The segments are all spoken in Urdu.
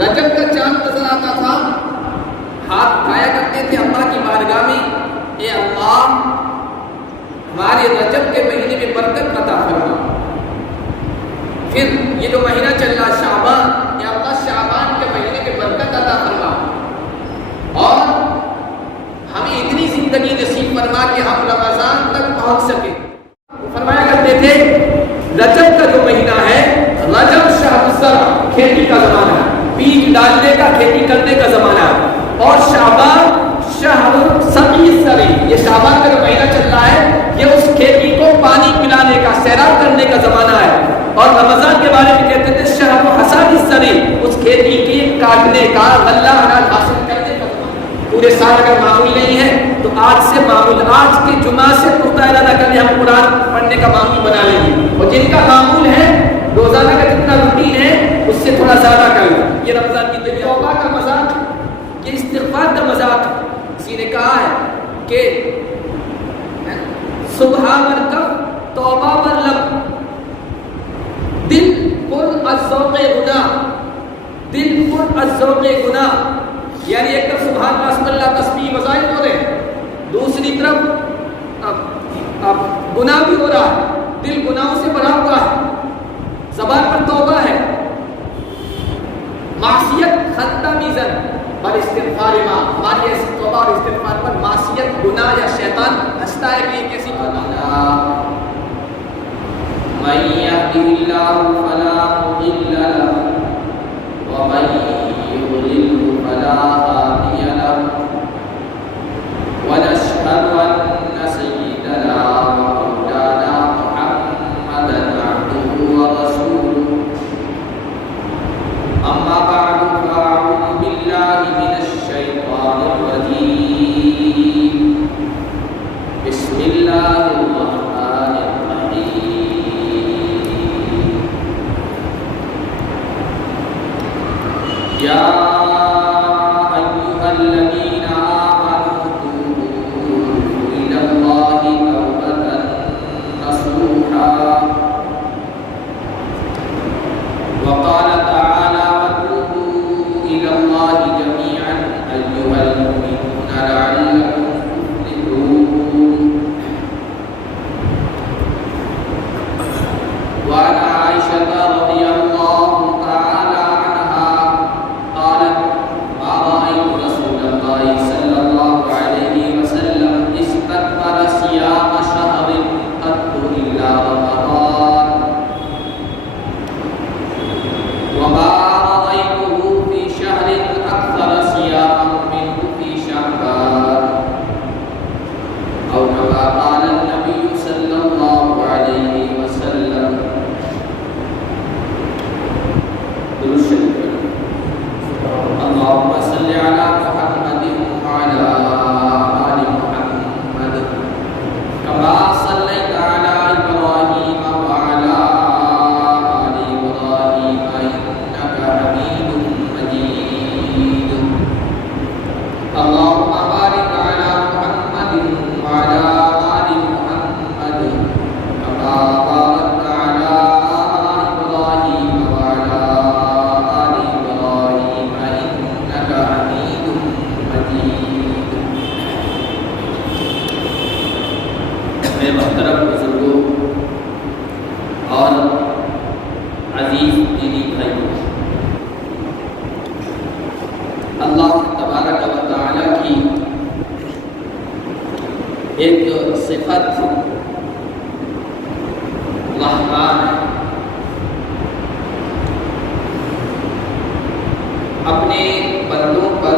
رجب کا چاند نظر آتا تھا، ہاتھ اٹھایا کرتے تھے اللہ کی بارگاہ میں، اے اللہ ہمارے رجب کے مہینے میں برکت عطا فرما۔ پھر یہ جو مہینہ چل رہا شعبان، اے اللہ شعبان کے مہینے میں برکت عطا فرما اور ہمیں اتنی زندگی نصیب فرما کہ ہم رمضان تک پہنچ سکیں۔ فرمایا کرتے تھے رجب کا جو مہینہ ہے، رجب شہر الزرع، کھیتی کا زمانہ ہے، بیج ڈالنے کا، کھیتی کرنے کا زمانہ ہے، اور شعبان شہر سقی الزرع، یہ شعبان کا جو مہینہ چل رہا ہے یہ اس کھیتی کو پانی پلانے کا، سیراب کرنے کا زمانہ ہے، اور رمضان کے بارے میں کہتے تھے شہر حصاد الزرع، اس کھیتی کی کاٹنے کا، غلہ اناج حاصل کرنے کا زمانہ۔ پورے سال اگر معمول نہیں ہے تو آج سے معمول، آج کے جمعہ سے پختہ ارادہ کر لیں ہم قرآن پڑھنے کا معمول بنا لیں گے، اور جن کا معمول ہے روزانہ کا جتنا روٹین ہے اس سے تھوڑا زیادہ کر لیں۔ یہ رمضان کی توبہ کا مذاق، یہ استغفار کا مذاق۔ کسی نے کہا ہے کہ صبح مرکب توبہ پر لب، دل پر الذوق گناہ، دل پر الذوق گناہ، یعنی ایک طرف سبحان اللہ تسبیح وظائف ہو رہے ہیں، دوسری طرف اب گناہ بھی ہو رہا ہے، دل گناہوں سے بھرا ہوا ہے، زبان پر توبہ ہے، معصیت خطہ میزن پر استغفار ماں، ہماری ایسی توبہ اور استغفار پر معصیت گناہ یا شیطان ہنستا ہے کہ یہ کیسی توبہ۔ من يهده الله فلا مضل له ومن يضلل فلا هادي له ونشهد أن سيدنا ومولانا محمدا عبده ورسوله أما بعد فأعوذ بالله من الشيطان الرجيم بسم الله الرحمن الرحيم يا أيها الذين آمنوا توبوا إلى الله توبة نصوحا وقال تعالى وتوبوا إلى الله جميعا أيها المؤمنون لعلكم تفلحون وعن عائشة رضي الله تعالى عنها قالت ما رأيت رسول الله صلى الله عليه وسلم استكبر صيام شهر قط إلا رمضان وما رأيته في شهر أكثر صياما منه في شعبان أو كما قال النبي صلى الله عليه وسلم. اللهم صل على محمد وعلى آل محمد كما صليت على إبراهيم وعلى آل إبراهيم إنك حميد مجيد. اللهم بارك على محمد وعلى آل محمد كما باركت على إبراهيم وعلى آل إبراهيم إنك حميد مجيد. میں محترم بزرگوں اور عزیز دینی بھائیوں، اللہ تبارک و تعالی کی ایک صفت رحمان ہے، اپنے بندوں پر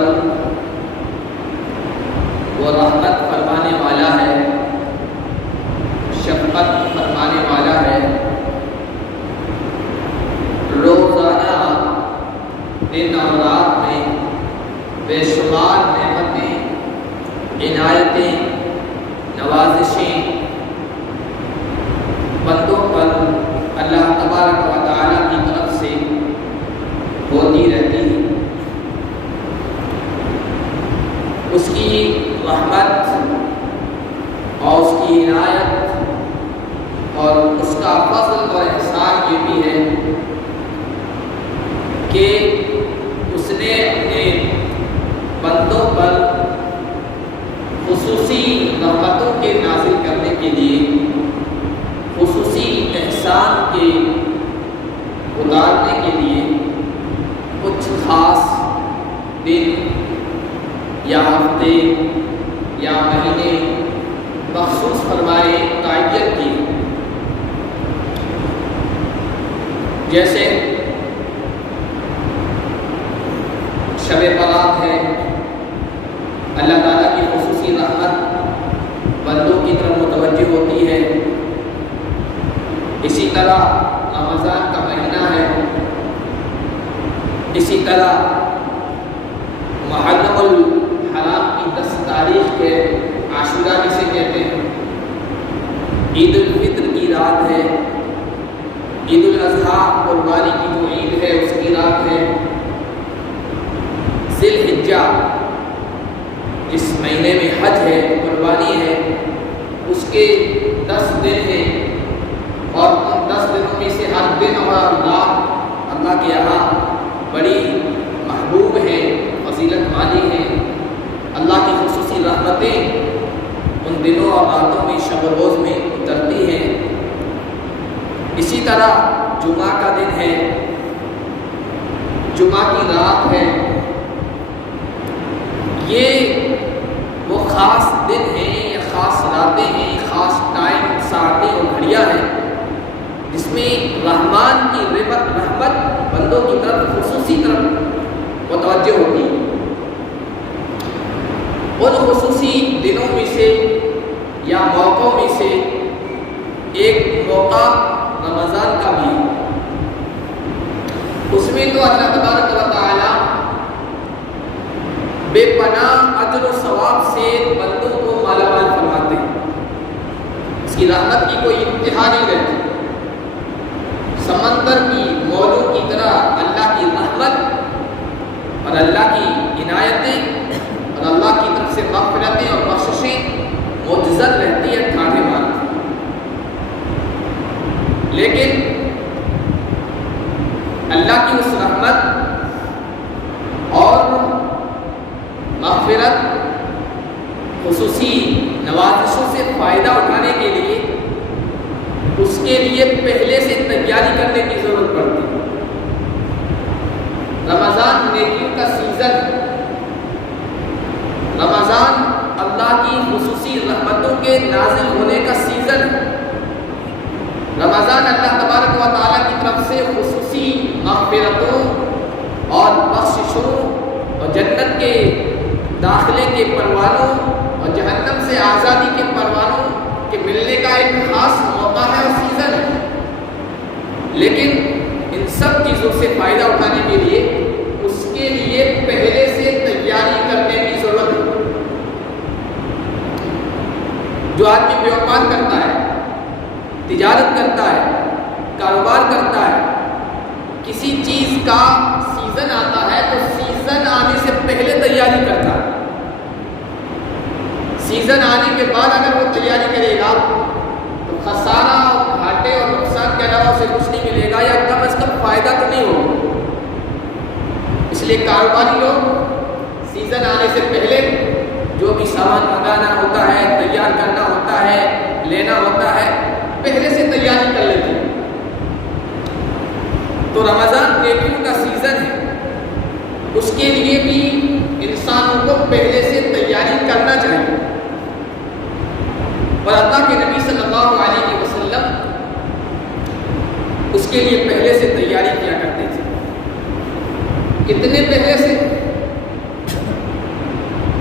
وہ رحمت فرمانے والا ہے، شفقت فرمانے والا ہے، روزانہ دن اور رات میں بے شمار نعمتیں، عنایتیں، نوازشیں بندوں پر اللہ تبارک و تعالیٰ کی طرف سے ہوتی رہتی ہے۔ اس کی رحمت اور اس کی عنایت اور اس کا فضل اور احسان یہ بھی ہے کہ اس گزارنے کے لیے کچھ خاص دن یا ہفتے یا مہینے مخصوص فرمائے تعین کی، جیسے شب برات ہے، اللہ تعالیٰ کی خصوصی رحمت بندوں کی طرف متوجہ ہوتی ہے۔ اسی طرح رمضان کا مہینہ ہے، اسی طرح محرم الحرام کی 10 تاریخ کے عاشورہ جسے کہتے ہیں، عید الفطر کی رات ہے، عید الاضحیٰ قربانی کی جو عید ہے اس کی رات ہے، ذی الحجہ جس مہینے میں حج ہے، قربانی ہے، اس کے 10 دن ہیں، اور ان 10 دنوں میں سے ہر دن اور اللہ کے یہاں بڑی محبوب ہے، فضیلت والی ہے، اللہ کی خصوصی رحمتیں ان دنوں اور راتوں میں شب و روز میں اترتی ہیں۔ اسی طرح جمعہ کا دن ہے، جمعہ کی رات ہے، یہ وہ خاص دن ہیں یا خاص راتیں ہیں، خاص ٹائم، ساعتیں اور گھڑیاں ہیں جس میں رحمان کی رحمت بندوں کی طرف خصوصی طرف متوجہ ہوتی ہے۔ ان خصوصی دنوں میں سے یا موقعوں میں سے ایک موقع رمضان کا بھی ہے۔ اس میں تو اللہ تبارک و تعالی بے پناہ اجر و ثواب سے بندوں کو مالا مال فرماتے ہیں، اس کی رحمت کی کوئی انتہا نہیں رہتی۔ سمندر کی موجوں کی طرح اللہ کی رحمت اور اللہ کی عنایتیں اور اللہ کی طرف سے مغفرتیں اور بخششیں معجزت رہتی ہے، ٹھاٹھے مارتی ہیں۔ لیکن اللہ کی اس رحمت اور مغفرت خصوصی نوازشوں سے فائدہ اٹھانے کے لیے اس کے لیے پہلے سے تیاری کرنے کی ضرورت پڑتی ہے۔ رمضان نیکیوں کا سیزن، رمضان اللہ کی خصوصی رحمتوں کے نازل ہونے کا سیزن ہے۔ رمضان اللہ تبارک و تعالیٰ کی طرف سے خصوصی مغفرتوں اور بخششوں اور جنت کے داخلے کے پروانوں اور جہنم سے آزادی کے پروانوں کے ملنے کا ایک خاص موقع ہے اور سیزن ہے۔ لیکن ان سب چیزوں سے فائدہ اٹھانے کے لیے اس کے لیے پہلے سے تیاری کرنے کی ضرورت ہے۔ جو آدمی بیوپار کرتا ہے، تجارت کرتا ہے، کاروبار کرتا ہے، کسی چیز کا سیزن آتا ہے تو سیزن آنے سے پہلے تیاری کرتا ہے۔ سیزن آنے کے بعد اگر وہ تیاری کرے گا تو خسارہ اور گھاٹے اور نقصان کے علاوہ اسے کچھ نہیں ملے گا، یا کم از کم فائدہ تو نہیں ہوگا۔ اس لیے کاروباری لوگ سیزن آنے سے پہلے جو بھی سامان منگانا ہوتا ہے، تیار کرنا ہوتا ہے، لینا ہوتا ہے، پہلے سے تیاری کر لیتے ہیں۔ تو رمضان نیکیوں کا سیزن ہے، اس کے لیے بھی انسانوں کو پہلے سے تیاری کرنا چاہیے۔ اور اللہ کے نبی صلی اللہ علیہ وسلم اس کے لیے پہلے سے تیاری کیا کرتے تھے۔ کتنے پہلے سے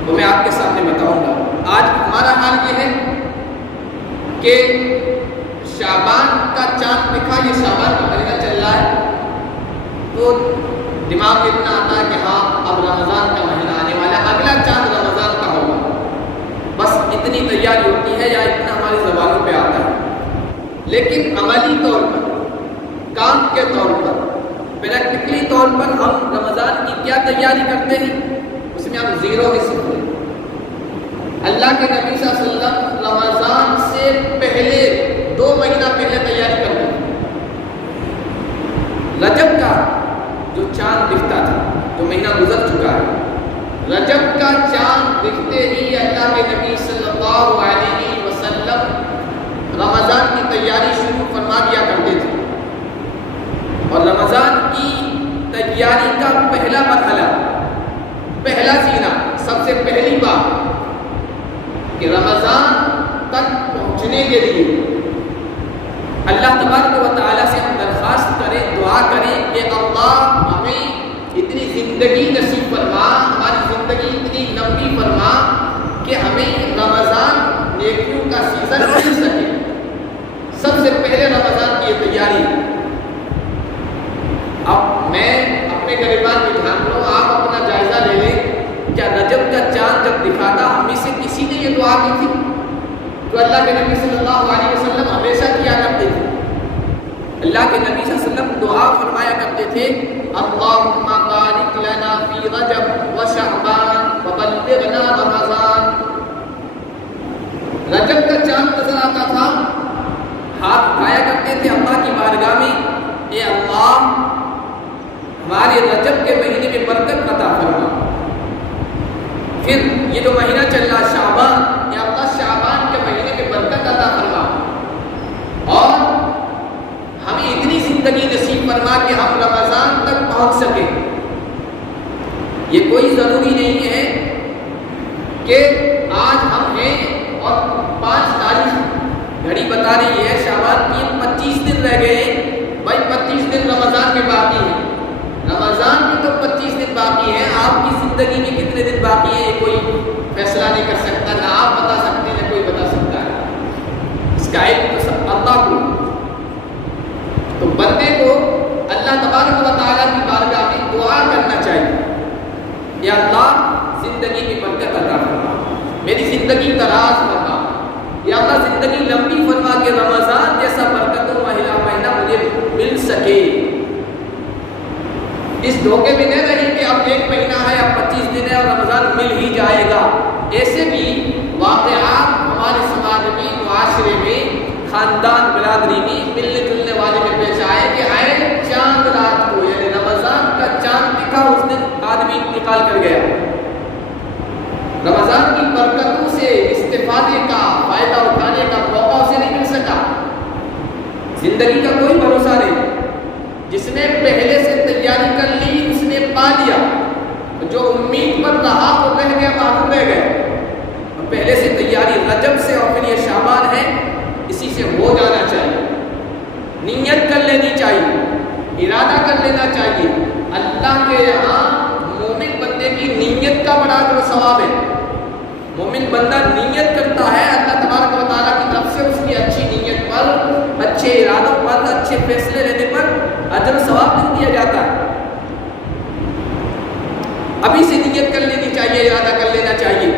تو میں آپ کے سامنے بتاؤں گا۔ آج ہمارا حال یہ ہے کہ شعبان کا چاند دکھا، یہ شعبان کا مہینہ چل رہا ہے تو دماغ میں اتنا آتا ہے کہ ہاں اب رمضان کا مہینہ آنے والا ہے، اگلا چاند رمضان کا ہوگا، بس اتنی تیاری ہوتی ہے یا اتنا ہماری زبانوں پہ آتا ہے۔ لیکن عملی طور پر، کام کے طور پر، پریکٹیکلی طور پر ہم رمضان کی کیا تیاری کرتے ہیں، اس میں ہم زیرو ہی سکتے ہیں۔ اللہ کے نبی صلی اللہ علیہ وسلم رمضان سے پہلے 2 مہینہ پہلے تیاری کرتے ہیں۔ رجب کا جو چاند دکھتا تھا تو مہینہ گزر چکا ہے، رجب کا چاند دکھتے ہی اللہ کے نبی صلی اللہ علیہ وسلم رمضان کی تیاری شروع فرما دیا کرتے تھے۔ اور رمضان پہلا زینہ، سب سے پہلی بات کہ رمضان تک پہنچنے کے لیے اللہ تبارک و تعالیٰ سے ہم درخواست کریں، دعا کریں کہ اللہ ہمیں اتنی زندگی نصیب فرما، ہماری زندگی اتنی لمبی فرما کہ ہمیں رمضان نیکیوں کا سیزن مل سکے۔ سب سے پہلے رمضان کی یہ تیاری۔ اب میں اپنے غریبان میں دھیان دوں، آپ اپنا جائزہ لے لیں، کیا رجب کا چاند جب دکھا تھا ہم میں سے کسی نے یہ دعا کی تھی؟ تو اللہ کے نبی صلی اللہ علیہ وسلم ہمیشہ کیا کرتے تھے۔ اللہ کے نبی صلی اللہ علیہ وسلم دعا فرمایا کرتے تھے، اللہم بارک لنا فی رجب و شعبان وبلغنا رمضان۔ رجب کا چاند نظر آتا تھا، ہاتھ اٹھایا کرتے تھے اللہ کی بارگاہ میں، اے اللہ ہمارے رجب کے مہینے میں برکت عطا فرما۔ پھر یہ جو مہینہ چل رہا شعبان، یا اللہ شعبان کے مہینے میں برکت عطا فرما اور ہمیں اتنی زندگی نصیب فرما کہ ہم رمضان تک پہنچ سکیں۔ یہ کوئی ضروری نہیں ہے کہ آج ہم ہیں اور 5 تاریخ گھڑی بتا رہی ہے شعبان کی 25 دن رہ گئے ہیں، بھائی 25 دن رمضان میں باقی ہیں، رمضان میں تو 25 دن باقی ہیں، آپ کی زندگی میں کتنے دن باقی ہیں یہ کوئی فیصلہ نہیں کر سکتا، نہ آپ بتا سکتے ہیں نہ کوئی بتا سکتا ہے، اس کا علم تو سب اللہ کو۔ تو بندے کو اللہ تبارک و تعالیٰ کی بارگاہ میں دعا کرنا چاہیے، یا اللہ زندگی میں برکت عطا فرما، میری زندگی دراز فرما، یا اللہ زندگی لمبی فرما کہ رمضان جیسا برکت و مہینہ مجھے مل سکے۔ اس دھوکے میں نہیں رہی کہ اب 1 مہینہ ہے، اب 25 دن ہے اور رمضان مل ہی جائے گا۔ ایسے بھی واقعات ہمارے سماج میں، معاشرے میں، خاندان برادری میں ملنے جلنے والے میں پیش آئے کہ آئے چاند رات کو، یعنی رمضان کا چاند دکھا اس دن آدمی انتقال کر گیا۔ رمضان کی برکتوں سے استفادے کا، فائدہ اٹھانے کا موقع اسے نہیں مل سکا۔ زندگی کا کوئی بھروسہ نہیں، جس نے پہلے سے تیاری کر لی اس نے پا لیا، جو امید پر رہا وہ رہ گیا، معلوم رہ گئے۔ پہلے سے تیاری رجب سے اور پھر یہ شعبان ہے، اسی سے ہو جانا چاہیے، نیت کر لینی چاہیے، ارادہ کر لینا چاہیے۔ اللہ کے یہاں مومن بندے کی نیت کا بڑا جو ثواب ہے، مومن بندہ نیت کرتا ہے اللہ تبارک و تعالیٰ کی طرف سے اس کی اچھی نیت پر، اچھے ارادوں پر، اچھے فیصلے لینے پر اجر و ثواب نہیں دیا جاتا ہے۔ ابھی سے نیت کر لینی چاہیے، ارادہ کر لینا چاہیے،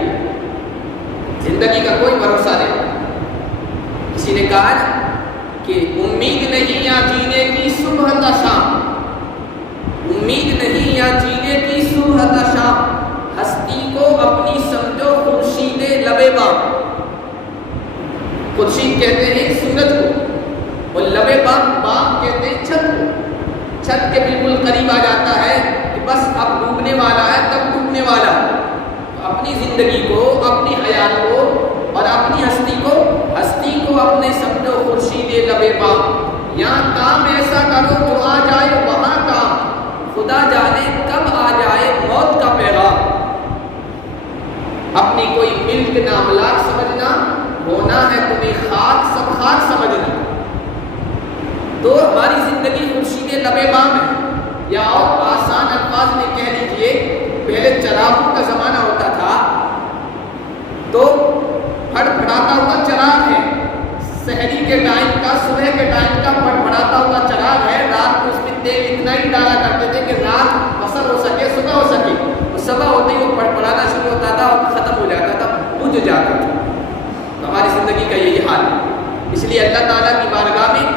زندگی کا کوئی بھروسہ نہیں۔ کسی نے کہا کہ امید نہیں یا جینے کی صبح تا شام، امید نہیں یا جینے کی صبح تا شام، ہستی کو اپنی سمجھو خورشید لبے بام۔ خورشید کہتے ہیں سورج کو، اور لبے بام بام کہتے ہیں چھت کو۔ چھت کے بالکل قریب آ جاتا ہے کہ بس اب ڈوبنے والا ہے، تب ڈوبنے والا ہے۔ تو اپنی زندگی کو، اپنی حیات کو اور اپنی ہستی کو اپنے سمجھو خورشید لبے بام۔ یہاں کام ایسا کرو جو آ جائے وہاں کام، خدا جانے کب آ جائے موت کا پیغام۔ اپنی کوئی ملک نہ املاک سمجھنا، ہونا ہے تمہیں خاک سب خاک سمجھنا۔ تو ہماری زندگی خورشید لبے بام ہے، یا اور آسان الفاظ میں کہہ لیجئے، پہلے چراغوں کا زمانہ ہوتا تھا تو پھڑپھڑاتا ہوا چراغ ہے، سحری کے ٹائم کا، صبح کے ٹائم کا پھڑپھڑاتا ہوا چراغ ہے، رات کو اس میں تیل اتنا ہی ڈالا کرتے تھے کہ رات بسر ہو سکے، صبح ہو سکے، اور صبح ہوتے ہی وہ پھڑپھڑانا شروع ہوتا تھا اور ختم ہو جاتا تھا، بجھ جاتا تھا۔ تو ہماری زندگی کا یہی حال ہے۔ اس لیے اللہ تعالیٰ کی بارگاہ میں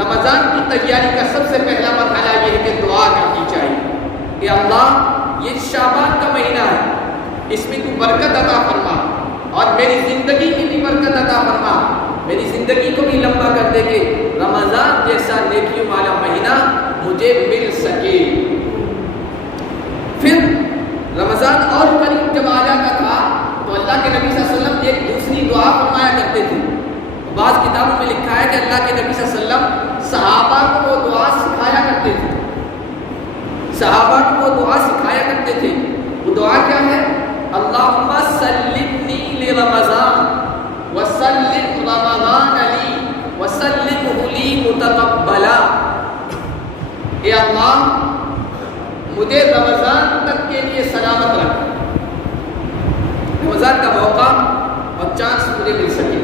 رمضان کی تیاری کا سب سے پہلا مرحلہ یہ ہے کہ دعا کرنی چاہیے کہ اللہ یہ شعبان کا مہینہ ہے، اس میں تو برکت عطا فرما اور میری زندگی میں بھی برکت عطا فرما، میری زندگی کو بھی لمبا کر دے کہ رمضان جیسا نیکیوں والا مہینہ مجھے مل سکے۔ پھر رمضان اور قریب جب آ جاتا تھا تو اللہ کے نبی صلی اللہ علیہ وسلم ایک دوسری دعا فرمایا کرتے تھے۔ بعض کتابوں میں لکھا ہے کہ اللہ کے نبی صلی اللہ علیہ وسلم صحابہ کو وہ دعا سکھایا کرتے تھے، صحابہ کو وہ دعا سکھایا کرتے تھے۔ وہ دعا کیا ہے؟ اللہم سلمنی لرمضان وسلم رمضان لی وسلمہ لی متقبلا۔ اے اللہ مجھے رمضان تک کے لیے سلامت رکھ، رمضان کا موقع اور چانس مجھے مل سکے،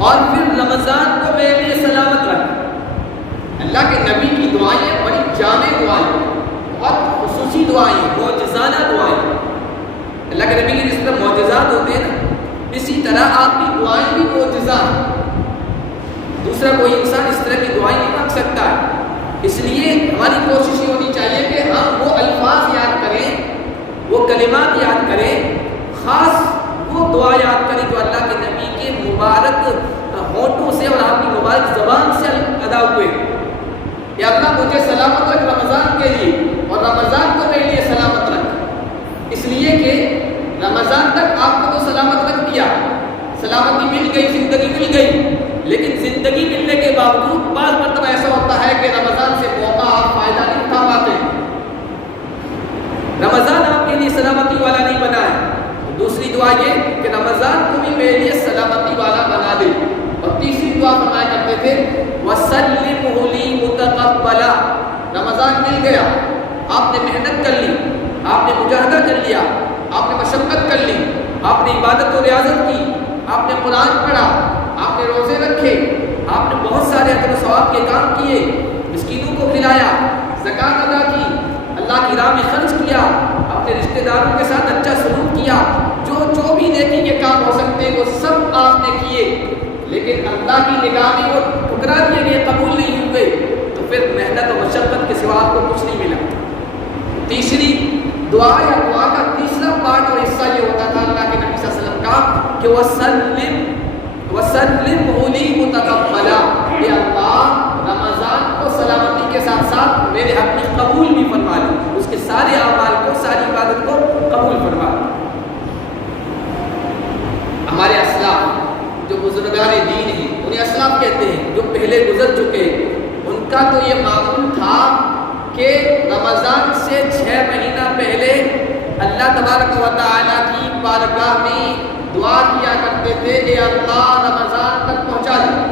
اور پھر رمضان کو میرے لیے سلامت رکھ۔ اللہ کے نبی کی دعائیں بڑی جامع دعائیں، بہت خصوصی دعائیں، معجزانہ دعائیں۔ اللہ کے نبی کے جس طرح معجزات ہوتے ہیں نا، اسی طرح آپ کی دعائیں بھی معجزہ ہیں۔ دوسرا کوئی انسان اس طرح کی دعائیں نہیں مانگ سکتا ہے۔ اس لیے ہماری کوشش یہ ہونی چاہیے کہ ہم وہ الفاظ یاد کریں، وہ کلمات یاد کریں، خاص وہ دعا یاد کریں جو اللہ کے نبی کے مبارک ہونٹوں سے اور آپ کی مبارک زبان سے ادا ہوئے۔ یا اللہ مجھے سلامت رکھ رمضان کے لیے، اور رمضان کو میرے لیے سلامت رکھ، اس لیے کہ رمضان تک آپ کو تو سلامت رکھ دیا، سلامتی مل گئی، زندگی مل گئی، لیکن زندگی ملنے کے باوجود بعض مرتبہ ایسا ہوتا ہے کہ رمضان سے موقع آپ فائدہ نہیں اٹھا پاتے۔ رمضان آپ کے لیے سلامتی والا نہیں بنا ہے۔ دوسری دعا یہ کہ رمضان کو بھی میرے لیے سلامتی والا بنا دے۔ اور تیسری دعا فرمایا کرتے تھے وَسَلِّمْهُ لِي مُتَقَبَّلًا۔ رمضان مل گیا، آپ نے محنت کر لی، آپ نے مجاہدہ کر لیا، آپ نے مشقت کر لی، آپ نے عبادت و ریاضت کی، آپ نے قرآن پڑھا، آپ نے روزے رکھے، آپ نے بہت سارے اجر و ثواب کے کام کیے، مسکینوں کو کھلایا، زکوٰۃ ادا کی، اللہ کی راہ میں خرچ کیا، اپنے رشتہ داروں کے ساتھ اچھا سلوک کیا، جو بھی نیکی کے کام ہو سکتے وہ سب آپ نے کیے، لیکن اللہ کی نگاہ میں وہ ٹھکرا دیے گئے، قبول نہیں ہوئے، تو پھر محنت و مشقت کے سوا آپ کو کچھ نہیں ملا۔ تیسری دعا یا دعا کا تیسرا پارٹ اور حصہ یہ ہوتا تھا اللہ کے نبی صلی اللہ علیہ وسلم کا کہ وَسَلِّمْهُ لِي مُتَقَبَّلًا۔ اے اللہ رمضان کو سلامتی کے ساتھ ساتھ میرے حق میں قبول بھی فرما لے، اس کے سارے اعمال کو، ساری عبادت کو قبول فرما لے۔ ہمارے اسلاف جو بزرگان دین ہیں، انہیں اسلاف کہتے ہیں، جو پہلے گزر چکے، ان کا تو یہ معمول تھا کہ رمضان سے 6 مہینہ پہلے اللہ تبارک و تعالیٰ کی بارگاہ میں دعا کیا کرتے تھے، اے اللہ رمضان تک پہنچا دیا،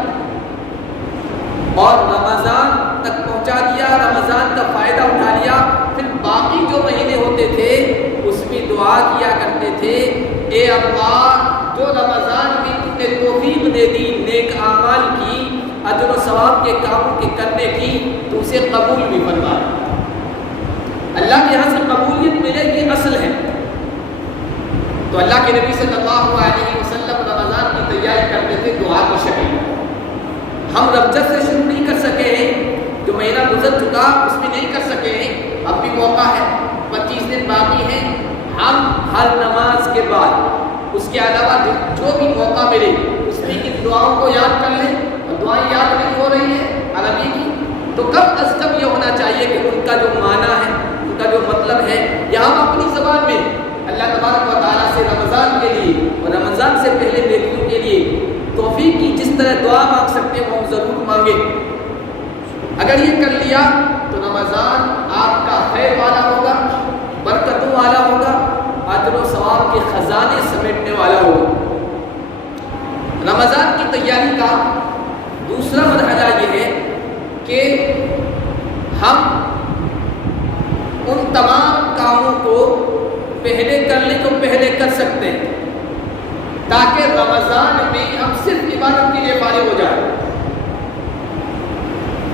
اور رمضان تک پہنچا دیا، رمضان کا فائدہ اٹھا لیا، پھر باقی جو مہینے ہوتے تھے اس میں دعا کیا کرتے تھے، اے اللہ جو رمضان میں تم نے توفیق دے دی نیک اعمال کی، اجر و ثواب کے کاموں کے کرنے کی، تو اسے قبول بھی فرما۔ اللہ کے یہاں سے قبولیت ملے گی اصل ہے۔ تو اللہ کے نبی صلی اللہ علیہ وسلم رمضان کی تیاری کرتے تھے دعا کی شکل میں۔ ہم رجب سے شروع نہیں کر سکے ہیں، جو مہینہ گزر چکا اس میں نہیں کر سکے ہیں، اب بھی موقع ہے، 25 دن باقی ہیں۔ ہم ہر نماز کے بعد، اس کے علاوہ جو بھی موقع ملے اس میں ان دعاؤں کو یاد کر لیں، اور دعائیں یاد نہیں ہو رہی ہیں عربی کی تو کم از کم یہ ہونا چاہیے کہ ان کا جو معنی ہے، ان کا جو مطلب ہے، یا ہم اپنی زبان میں اللہ تبارک و تعالیٰ سے رمضان کے لیے اور رمضان سے پہلے نیکیوں کے لیے توفیق کی جس طرح دعا مانگ سکتے ہیں وہ ہم ضرور مانگیں۔ اگر یہ کر لیا تو رمضان آپ کا خیر والا ہوگا، برکتوں والا ہوگا، اجر و ثواب کے خزانے سمیٹنے والا ہوگا۔ رمضان کی تیاری کا دوسرا مرحلہ یہ ہے کہ ہم ان تمام کاموں کو پہلے کر لیں جو پہلے کر سکتے ہیں، تاکہ رمضان میں ہم صرف عبادت کے لیے فارغ ہو جائیں۔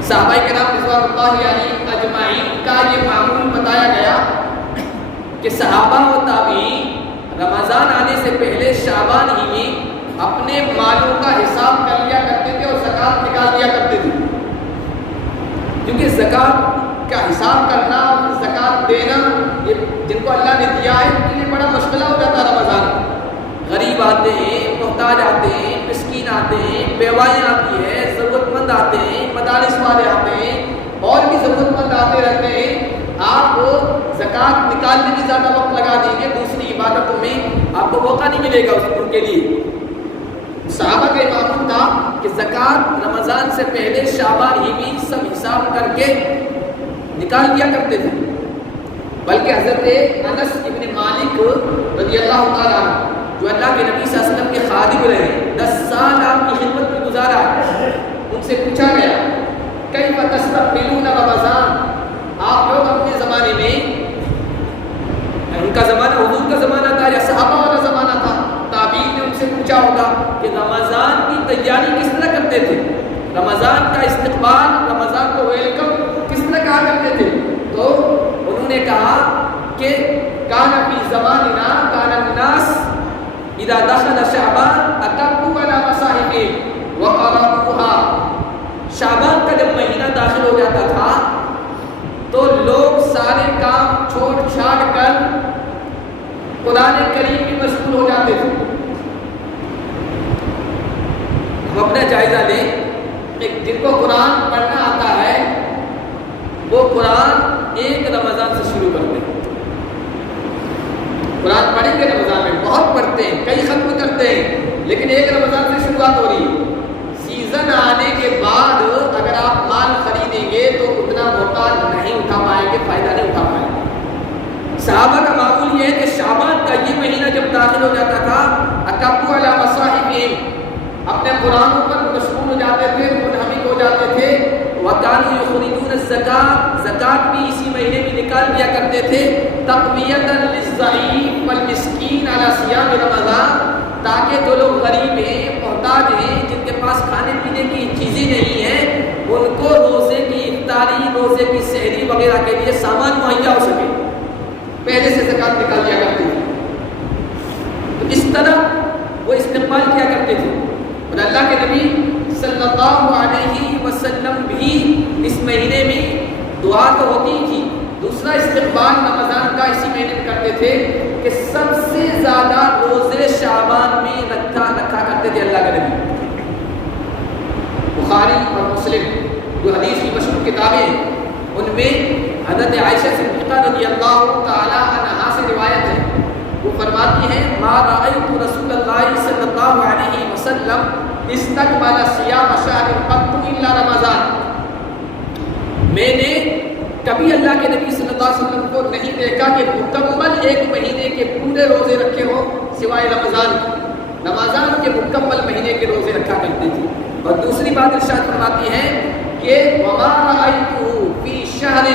صحابہ کرام رضوان اللہ علیہم اجمعین کا یہ معمول بتایا گیا کہ صحابہ و تابعین رمضان آنے سے پہلے شعبان ہی میں اپنے مالوں کا حساب کر لیا کرتے تھے اور زکوٰۃ نکال دیا کرتے تھے، کیونکہ زکوٰۃ کا حساب کرنا اور زکوٰۃ دینا یہ جن کو اللہ نے دیا ہے ان کے لیے بڑا مشغلہ ہو جاتا ہے۔ رمضان غریب آتے ہیں، محتاج آتے ہیں، مسکین آتے ہیں، بیوائیں آتی ہیں، ضرورت مند آتے ہیں، مدارس والے آتے ہیں، اور بھی ضرورت مند آتے رہتے ہیں۔ آپ کو زکوٰۃ نکالنے میں زیادہ وقت لگا دیں گے، دوسری عبادتوں میں آپ کو موقع نہیں ملے گا ان کے لیے۔ صحابہ کا معمول تھا کہ زکوٰۃ رمضان سے پہلے شعبان ہی میں سب حساب کر کے نکال دیا کرتے تھے۔ بلکہ حضرت انس ابن مالک رضی اللہ تعالیٰ عنہ جو اللہ کے نبی صلی اللہ علیہ وسلم کے خادم رہے، 10 سال آپ کی خدمت میں گزارا، ان سے پوچھا گیا کیف تستقبلون رمضان، آپ لوگ اپنے زمانے میں، ان کا زمانہ حضور کا زمانہ تھا یا صحابہ والا زمانہ تھا، تابعین نے ان سے پوچھا ہوگا کہ رمضان کی تیاری کس طرح کرتے تھے، رمضان کا استقبال، رمضان کو ویلکم کس طرح کہا کرتے تھے؟ تو انہوں نے کہا کہ کان فی زماننا کان الناس اذا دخل شعبان اکبوا علی مصاحف وقرأوها، شعبان کا جب مہینہ داخل ہو جاتا تھا تو لوگ سارے کام چھوڑ چھاڑ کر قرآن کریم میں مشغول ہو جاتے تھے۔ ہم اپنا جائزہ لیں کہ جن کو قرآن پڑھنا آتا ہے وہ قرآن ایک رمضان سے شروع کرتے ہیں، قرآن پڑھیں گے رمضان میں، بہت پڑھتے ہیں، کئی ختم کرتے ہیں، لیکن ایک رمضان سے شروعات ہو رہی ہے۔ سیزن آنے کے بعد اگر آپ مال خریدیں گے تو اتنا موقع نہیں اٹھا پائیں گے، فائدہ نہیں اٹھا پائیں گے۔ صحابہ کا معمول یہ ہے کہ شعبان کا یہ مہینہ جب داخل ہو جاتا تھا، اکبوا علی مصاحفہم، اپنے قرآنوں پر مشغول ہو جاتے تھے، منہمک ہو جاتے تھے، وَكَانُوا يُخْرِجُونَ الزَّكَاةَ، زکوٰۃ بھی اسی مہینے میں نکال دیا کرتے تھے، تقویۃً للضعیف والمسکین علی صیام رمضان، تاکہ جو لوگ غریب ہیں، محتاج ہیں، جن کے پاس کھانے پینے کی چیزیں نہیں ہیں، ان کو روزے کی افطاری، روزے کی سحری وغیرہ کے لیے سامان مہیا ہو سکے، پہلے سے زکوٰۃ نکال دیا کرتے تھے۔ تو اس طرح وہ استقبال کیا کرتے تھے، اور اللہ کے نبی صلی اللہ علیہ وسلم بھی اس مہینے میں دعا تو ہوتی تھی، دوسرا استقبال رمضان کا اسی مہینے میں کرتے تھے کہ سب سے زیادہ روزے شعبان میں رکھا کرتے تھے اللہ کے نبی۔ بخاری اور مسلم جو حدیث کی مشہور کتابیں ہیں، ان میں حضرت عائشہ صدیقہ رضی اللہ تعالی عنہا سے روایت ہے، وہ فرماتی ہیں ما رأیت رسول اللہ صلی اللہ علیہ وسلم استقبل صیام شہر قط الا رمضان، میں نے کبھی اللہ کے نبی صلی اللہ علیہ وسلم کو نہیں دیکھا کہ مکمل ایک مہینے کے پورے روزے رکھے ہو سوائے رمضان، رمضان کے مکمل مہینے کے روزے رکھا کرتے تھے۔ اور دوسری بات ارشاد فرماتی ہیں کہ وما رأیتہ فی شہر،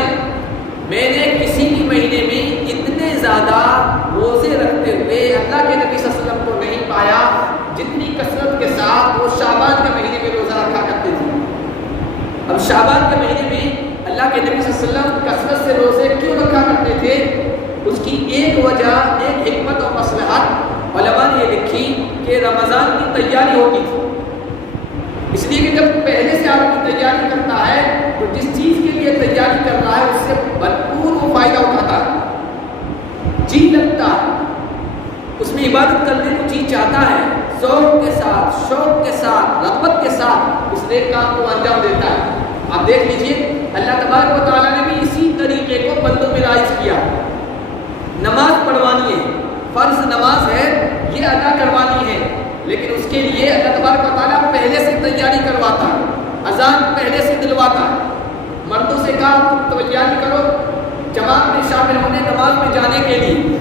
میں نے کسی بھی مہینے میں اتنے زیادہ روزے رکھتے ہوئے اللہ کے نبی صلی اللہ علیہ وسلم کو نہیں پایا جتنی کثرت کے ساتھ وہ شعبان کے مہینے میں روزہ رکھا کرتے تھے۔ اب شعبان کے مہینے میں اللہ کے نبی صلی اللہ علیہ وسلم کثرت سے روزے کیوں رکھا کرتے تھے؟ اس کی ایک وجہ، ایک حکمت اور مصلحت علماء نے یہ لکھی کہ رمضان کی تیاری ہوتی تھی، اس لیے کہ جب پہلے سے آدمی تیاری کرتا ہے تو جس چیز کے لیے تیاری کر رہا ہے اس سے بھرپور وہ فائدہ اٹھاتا ہے، جی لگتا ہے، اس میں عبادت کرنے کو جی چاہتا ہے، ذوق کے ساتھ، شوق کے ساتھ، رغبت کے ساتھ اس نیک کام کو انجام دیتا ہے۔ آپ دیکھ لیجئے اللہ تبارک و تعالیٰ نے بھی اسی طریقے کو بندوں میں رائج کیا، نماز پڑھوانی ہے، فرض نماز ہے، یہ ادا کروانی ہے، لیکن اس کے لیے اللہ تبارک و تعالیٰ پہلے سے تیاری کرواتا ہے، اذان پہلے سے دلواتا ہے، مردوں سے کہا تم تیاری کرو جماعت میں شامل ہونے، نماز میں جانے کے لیے،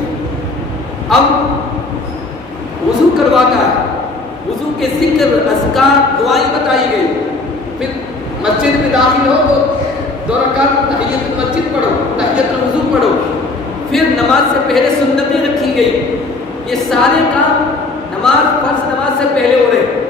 اب وضو کرواتا ہے، وضو کے ذکر، اذکار، دعائیں بتائی گئی، پھر مسجد میں داخل ہو تو 2 رکعت تحیۃ المسجد پڑھو، تحیۃ الوضو پڑھو، پھر نماز سے پہلے سنتیں رکھی گئی، یہ سارے کام نماز، فرض نماز سے پہلے ہو رہے ہیں۔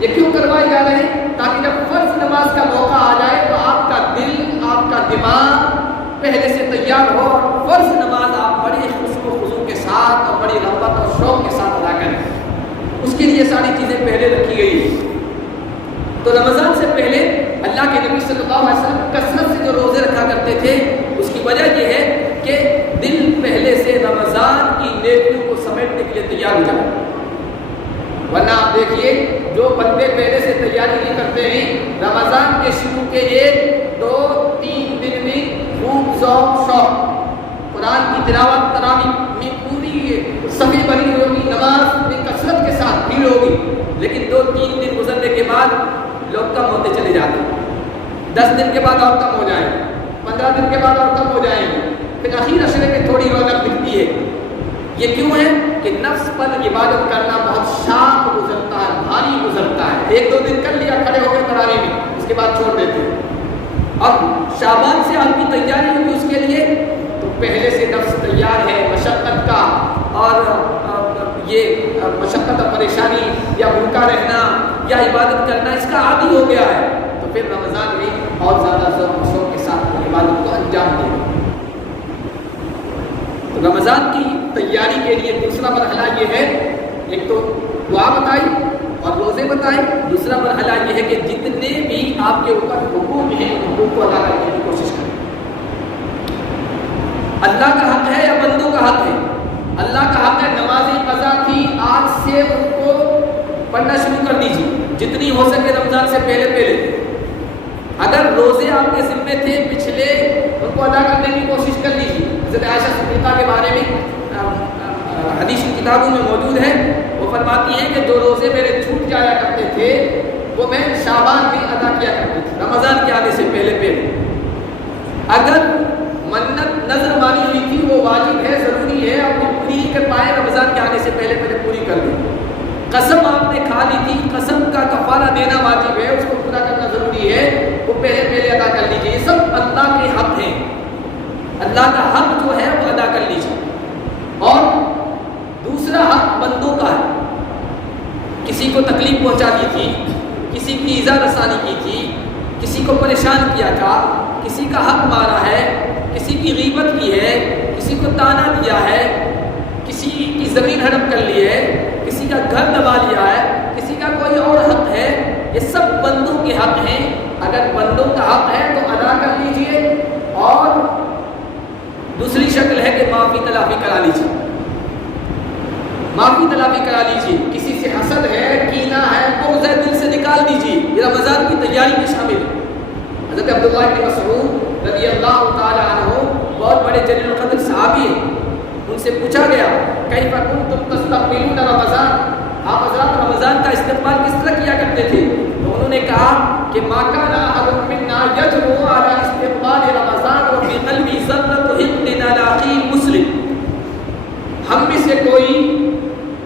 یہ کیوں کروائے جا رہے ہیں؟ تاکہ جب فرض نماز کا موقع آ جائے تو آپ کا دل، آپ کا دماغ پہلے سے تیار ہو، فرض نماز آپ بڑی خشوع و خضوع کے ساتھ اور بڑی رغبت اور شوق کے ساتھ ادا کریں، اس کے لیے ساری چیزیں پہلے رکھی گئی۔ تو رمضان سے پہلے اللہ کے نبی صلی اللہ علیہ وسلم کثرت سے جو روزے رکھا کرتے تھے، اس کی وجہ یہ ہے کہ دل پہلے سے رمضان کی نیکیوں کو سمیٹنے کے لیے تیار ہو جائے، ورنہ آپ دیکھیے جو بندے پہلے سے تیاری نہیں کرتے ہیں، رمضان کے شروع کے 1، 2، 3 دن میں خوب ذوق شوق، قرآن کی تلاوت، تراویح میں پوری صفی بنی ہوگی، نماز میں کثرت کے ساتھ بھیڑ ہوگی، لیکن 2-3 دن گزرنے کے بعد لوگ کم ہوتے چلے جاتے ہیں، 10 دن کے بعد اور کم ہو جائیں گے، 15 دن کے بعد اور کم ہو جائیں گے، پھر آخر عشرے میں تھوڑی رونق دکھتی ہے. یہ کیوں ہے کہ نفس پر عبادت کرنا بہت شاق گزرتا ہے، بھاری گزرتا ہے. 1-2 دن کر لیا، کھڑے ہو گئے تراویح میں، اس کے بعد چھوڑ دیتے ہیں. اور شعبان سے آپ کی تیاری ہوگی اس کے لیے، تو پہلے سے نفس تیار ہے مشقت کا، اور یہ مشقت اور پریشانی یا بھوکا رہنا یا عبادت کرنا اس کا عادی ہو گیا ہے. تو پھر رمضان میں اور زیادہ ذوق و شوق کے ساتھ عبادت کو انجام دے. تو رمضان کی تیاری کے لیے دوسرا مرحلہ یہ ہے، ایک تو دعا بتائی اور روزے بتائے. دوسرا مرحلہ یہ ہے کہ جتنے بھی آپ کے اوپر حقوق ہیں ان حقوق کو ادا کرنے کی کوشش کریں. اللہ کا حق ہے یا بندوں کا حق ہے؟ اللہ کا حق ہے. نمازی قضا تھی، آج سے ان کو پڑھنا شروع کر دیجیے جتنی ہو سکے رمضان سے پہلے. اگر روزے آپ کے ذمے تھے پچھلے، ان کو ادا کرنے کی کوشش کر لیجیے. حضرت عائشہ صدیقہ کے بارے میں حدیث کی کتابوں میں موجود ہے، وہ فرماتی ہیں کہ جو روزے میرے چھوٹ جایا کرتے تھے وہ میں شعبان میں ادا کیا کرتی تھی، رمضان کے آنے سے پہلے. اگر منت نظر مانی ہوئی تھی وہ واجب ہے، ضروری ہے، آپ کو پوری کر پائے رمضان کے آنے سے پہلے پوری کر دیں. قسم آپ نے کھا لی تھی، قسم کا کفارہ دینا واجب ہے، اس کو پورا کرنا ضروری ہے، وہ پہلے ادا کر لیجیے. یہ سب اللہ کے حق ہیں. اللہ کا حق جو ہے وہ ادا کر لیجیے. اور دوسرا حق بندوں کا ہے. کسی کو تکلیف پہنچا دی تھی، کسی کی ایذا رسانی کی تھی، کسی کو پریشان کیا تھا، کسی کا حق مارا ہے، کسی کی غیبت کی ہے، کسی کو تانا دیا ہے، کسی کی زمین ہڑپ کر لی ہے، کسی کا گھر دبا لیا ہے، کسی کا کوئی اور حق ہے. یہ سب بندوں کے حق ہیں. اگر بندوں کا حق ہے تو ادا کر لیجئے. اور دوسری شکل ہے کہ معافی تلافی کرا لیجیے. معافی تلافی کرا لیجیے. کسی سے حسد ہے، کینہ ہے، بغض ہے، دل سے نکال دیجیے. یہ رمضان کی تیاری میں شامل ہے. حضرت عبداللہ بن مسعود رضی اللہ تعالی عنہ بہت بڑے جلیل القدر صحابی ہیں. ان سے پوچھا گیا کیف کنتم تستقبلون رمضان، آپ حضرات رمضان کا استقبال کس طرح کیا کرتے تھے؟ تو انہوں نے کہا کہ ما کان احد منا یجرؤ علی استقبال رمضان وفی قلبی ذرۃ حقد علی اخی مسلم. ہم میں سے کوئی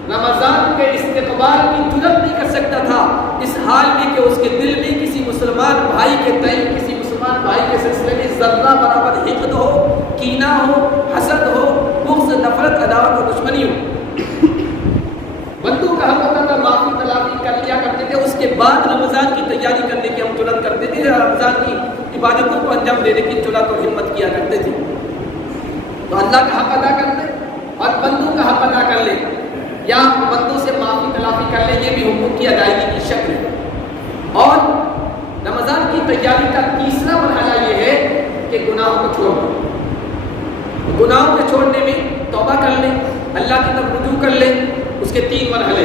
رمضان کے استقبال کی جرأت نہیں کر سکتا تھا اس حال میں کہ اس کے دل میں کسی مسلمان بھائی کے تئیں، کسی مسلمان بھائی کے سلسلے میں ذرہ برابر حقد ہو، کینہ ہو، حسد ہو، بغض، نفرت، عداوت اور دشمنی ہو. بندوں کا حق ہوتا تھا، معافی تلافی کر لیا کرتے تھے. اس کے بعد رمضان کی تیاری کرنے کی ہم جرأت کرتے تھے، رمضان کی عبادتوں کو انجام دینے کی جرأت اور ہمت کیا کرتے تھے. تو اللہ کا حق ادا کر لیں اور بندوں کا حق ادا کر لیں، یا بندوں سے معافی تلافی کر لیں. یہ بھی حقوق کی ادائیگی کی شکل ہے. اور رمضان کی تیاری کا تیسرا مرحلہ یہ ہے کہ گناہوں کو چھوڑ دیں. گناہوں کو چھوڑنے میں توبہ کر لیں، اللہ کی طرف رجوع کر لیں. اس کے 3 مرحلے.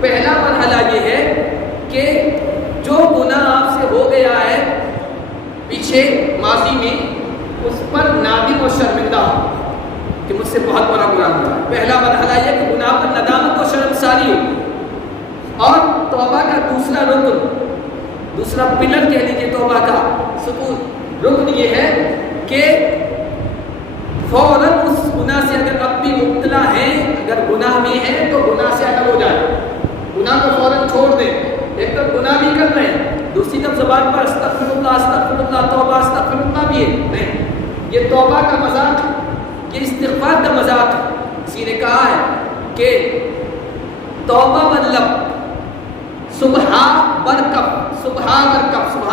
پہلا مرحلہ یہ ہے کہ جو گناہ آپ سے ہو گیا ہے پیچھے ماضی میں، اس پر نادم و شرمندہ ہو کہ مجھ سے بہت بڑا گناہ ہوا. پہلا مرحلہ یہ کہ گناہ پر ندامت و شرمساری ہو. اور توبہ کا دوسرا رکن، دوسرا پلر کہہ لیجیے توبہ کا، سکون رکن یہ ہے کہ فوراً اس گناہ سے اگر اب بھی مبتلا ہیں، اگر گناہ میں ہیں تو گناہ سے الگ ہو جائے، گناہ کو فوراً چھوڑ دیں. ایک طرف گناہ بھی کر رہے ہیں، دوسری طرف زبان پر استغفر اللہ توبہ استغفر اللہ بھی ہے. نہیں، یہ توبہ کا مذاق، یہ استغفار کا مذاق. کسی نے کہا ہے کہ توبہ مطلب صبح برکب، سبحان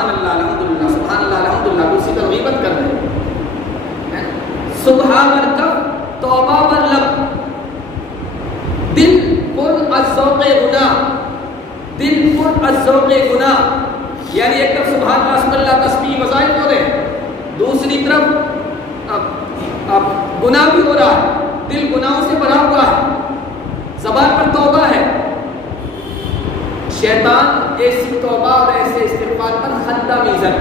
اللہ الحمدللہ، سبحان اللہ الحمدللہ. دوسری طرف غیبت کر رہے ہیں. صبح برکب، توبہ مطلب دل پر از ذوق گناہ، دل پر از ذوق گناہ. یعنی ایک طرف سبحان اللہ تسبیح وظائف ہو رہے ہیں، دوسری طرف اب گناہ بھی ہو رہا ہے، دل گناہوں سے بھرا ہوا ہے، زبان پر توبہ ہے. شیطان ایسی توبہ اور ایسے استغفار پر خندہ میزن،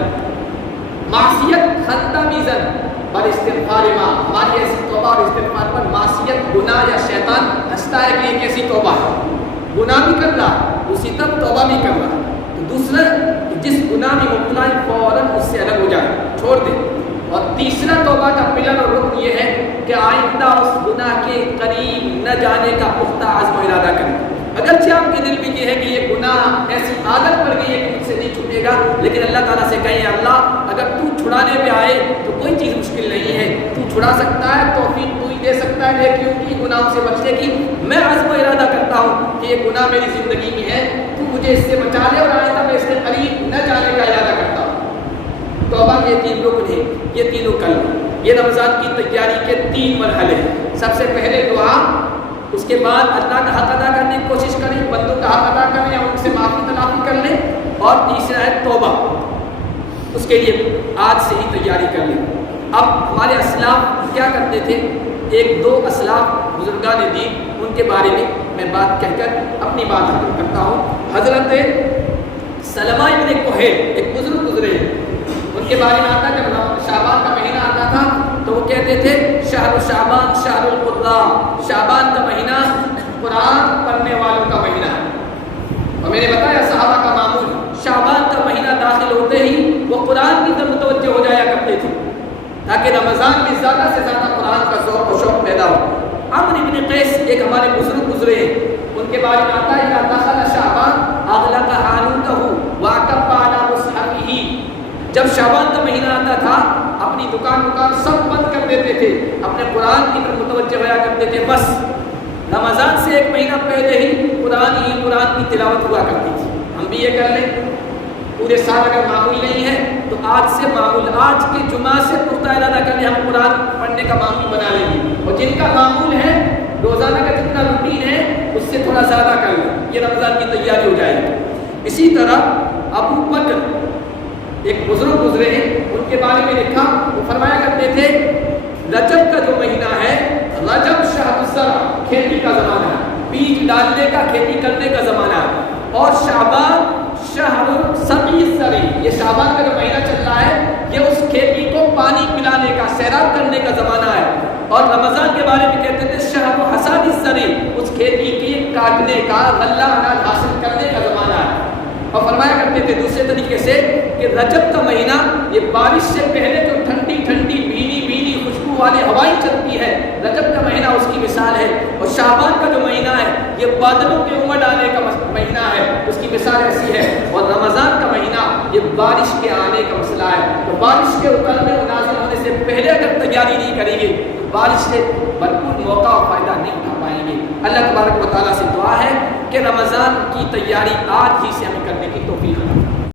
معصیت خندہ میزن اور استغفار ماں، ہماری ایسی توبہ اور استغفار پر معصیت، گناہ یا شیطان ہنستا ہے کہ ایک ایسی توبہ ہے. گناہ بھی کر رہا ہے، دوسری طرف توبہ بھی کر رہا ہے. تو دوسرا جس گناہ میں مبتلا ہے فوراً اس سے الگ ہو جائے، چھوڑ دیں. اور تیسرا توبہ کا پلر اور رکن یہ ہے کہ آئندہ اس گناہ کے قریب نہ جانے کا پختہ عزم و ارادہ کریں۔ اگرچہ آپ کے دل میں یہ ہے کہ یہ گناہ ایسی عادت پڑ گئی ہے کہ مجھ سے نہیں چھوٹے گا، لیکن اللہ تعالیٰ سے کہیں اللہ اگر تو چھڑانے پہ آئے تو کوئی چیز مشکل نہیں ہے، تو چھڑا سکتا ہے، توفیق تو ہی دے سکتا ہے نیکیوں کی، گناہوں سے بچنے کی۔ میں عزم و ارادہ کرتا ہوں کہ یہ گناہ میری زندگی میں ہے، تو مجھے اس سے بچا لے اور آئندہ میں اس کے قریب نہ جانے کا ارادہ کرتا ہوں۔ توبہ کے 3 رکن ہیں، یہ تینوں کلمہ، یہ رمضان کی تیاری کے 3 مرحلے ہیں۔ سب سے پہلے دعا، اس کے بعد اللہ کا حق ادا کرنے کی کوشش کریں، بندوں کا حق ادا کریں یا ان سے معافی تلافی کر لیں، اور تیسرا ہے توبہ، اس کے لیے آج سے ہی تیاری کر لیں۔ اب ہمارے اسلاف کیا کرتے تھے، 1-2 اسلاف بزرگان دین، ان کے بارے میں بات کہہ کر اپنی بات ختم کرتا ہوں۔ حضرت سلمہ ابن کہیل ایک بزرگ گزرے ہیں، ان کے بارے میں آتا ہے جب شعبان کا مہینہ آتا تھا تو وہ کہتے تھے شہر شعبان شہر القراء، شعبان کا مہینہ قرآن پڑھنے والوں کا مہینہ ہے۔ اور میں نے بتایا صحابہ کا معمول شعبان کا مہینہ داخل ہوتے ہی وہ قرآن کی طرف متوجہ ہو جایا کرتے تھے تاکہ رمضان میں زیادہ سے زیادہ قرآن کا ذوق و شوق پیدا ہو۔ عمرو بن قیس ایک ہمارے بزرگ گزرے ہیں، ان کے بارے میں آتا ہے اذا دخل شعبان اغلق حانوتہ واعتب علی مصحفہ، جب شعبان کا مہینہ آتا تھا اپنی دکان سب بند کر دیتے تھے، اپنے قرآن کی طرف متوجہ ہوا کرتے تھے۔ بس رمضان سے 1 مہینہ پہلے ہی قرآن کی تلاوت ہوا کرتی تھی۔ ہم بھی یہ کر لیں، پورے سال اگر معمول نہیں ہے تو آج سے معمول، آج کے جمعہ سے پختہ ارادہ کر لیں ہم قرآن پڑھنے کا معمول بنا لیں گے، اور جن کا معمول ہے روزانہ کا جتنا روٹین ہے اس سے تھوڑا زیادہ کر لیں، یہ رمضان کی تیاری ہو جائے گی۔ اسی طرح ابو بکر ایک بزرگ گزرے ہیں، ان کے بارے میں لکھا، وہ فرمایا کرتے تھے رجب کا جو مہینہ ہے، رجب شہر الزرع، کھیتی کا زمانہ ہے، بیج ڈالنے کا، کھیتی کرنے کا زمانہ ہے، اور شعبان شہر سقی الزرع، یہ شعبان کا جو مہینہ چل رہا ہے یہ اس کھیتی کو پانی پلانے کا، سیراب کرنے کا زمانہ ہے، اور رمضان کے بارے میں کہتے تھے شہر حصاد الزرع، اس کھیتی کی کاٹنے کا، غلہ اناج حاصل کرنے کا زمانہ ہے۔ اور فرمایا کرتے تھے دوسرے طریقے سے کہ رجب کا مہینہ یہ بارش سے پہلے جو ٹھنڈی ٹھنڈی بھینی بھینی خوشبو والی ہوائیں چلتی ہے، رجب کا مہینہ اس کی مثال ہے، اور شعبان کا جو مہینہ ہے یہ بادلوں کے عمر ڈالنے کا مہینہ ہے، اس کی مثال ایسی ہے، اور رمضان کا مہینہ یہ بارش کے آنے کا مسئلہ ہے۔ تو بارش کے اترنے اور نازل ہونے سے پہلے اگر تیاری نہیں کریں گے تو بارش سے بھرپور موقع اور فائدہ نہیں اٹھا پائیں گے۔ اللہ تبارک و تعالیٰ سے دعا ہے کہ رمضان کی تیاری آج ہی سے ہمیں کرنے کی توفیق عطا فرمائے۔